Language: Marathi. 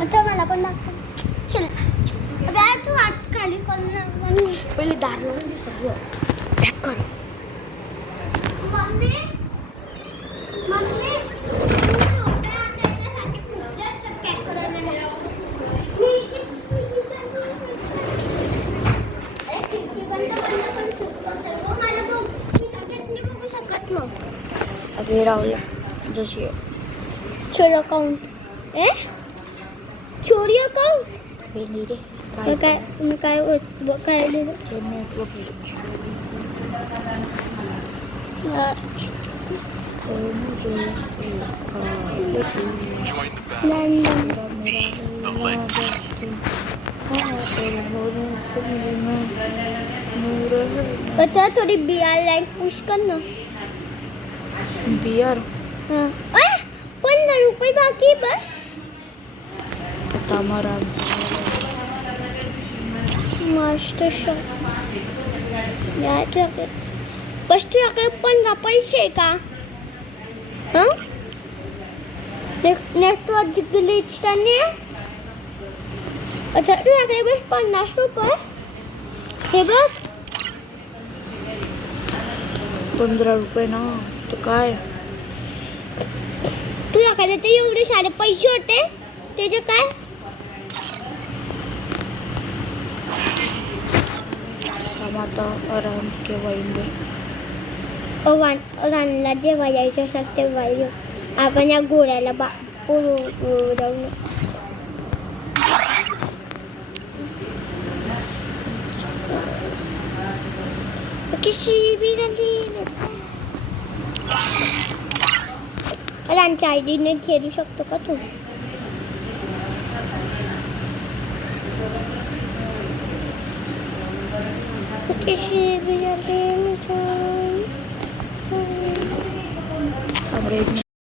आता मला पण दाखव. चल अबे तू हात खाली कर ना. पहिले दार लावून सगळं पॅक कर. मम्मी मम्मी तू झोपे आता याच्यासाठी खूप जास्त पॅक करायला लागलं. मी किती अरे खिडकी बंद पण शकतो. मला बघ मी काहीच नाही बघू शकत मग. अबे राहुल जशी चोर अकाउंट चोरी अकाउंट बेली रे काय लिहिलं आता थोडी बिआर रँक पुश कर ना. बियर हां 15 रुपये बाकी बस. तामारा मास्टर शॉप याच्याकडे बस तुझ्याकडे 15 पैसे आहे का? हां नेटवर्क ग्लिच तर नाही. अच्छा तुझ्याकडे बस 50 रुपये. हे बघ 15 रुपये ना तो काय तुझ्याकडे ते एवढे सारे पैसे होते त्याचे काय? आता आराम केव्हा येईल रानला जेव्हा यायचं असेल तेव्हा येऊ. आपण या घोड्याला जाऊ. किसी भी गली में रानच्या आयडीने खेळू शकतो का तू? किसी भी गली में